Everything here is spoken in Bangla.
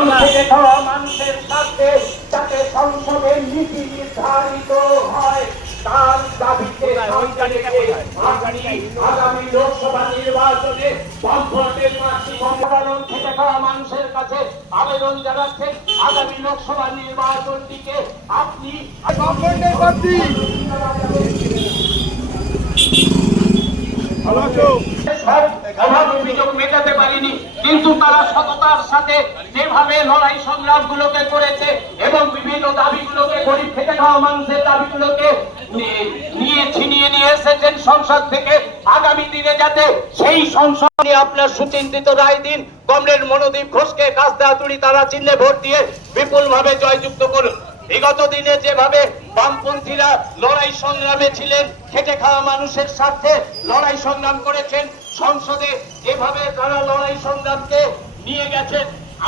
মানুষের স্বার্থে যাতে সংসদে নীতি নির্ধারিত হয় তার দাবিতে সামনে রেখে আপনি আগামী লোকসভা নির্বাচনে বামফ্রন্টের প্রার্থী মমতানন্দ খেটে খাওয়া মানুষের কাছে আবেদন জানাচ্ছেন আগামী লোকসভা নির্বাচনটিকে আপনি বামফ্রন্টের প্রার্থী। ভালো আছো কিন্তু তারা সততার সাথে যেভাবে লড়াই সংগ্রাম গুলোকে করেছে এবং বিভিন্ন দাবিগুলোকে গরিব থেকে খাওয়া মানুষের দাবি গুলোকে নিয়ে ছিনিয়ে নিয়ে এসেছেন সংসদ থেকে যাতে সেই সংসদ আপনার সুচিন্তিত রায় দিন। কমরেড মনোদীপ ঘোষকে কাস্তে হাতুড়ি তারা চিহ্নে ভোট দিয়ে বিপুল ভাবে জয়যুক্ত করুন। বিগত দিনে যেভাবে বামপন্থীরা লড়াই সংগ্রামে ছিলেন, খেটে খাওয়া মানুষের স্বার্থে লড়াই সংগ্রাম করেছেন, সংসদে যেভাবে তারা লড়াই সংগ্রামকে নিয়ে গেছেন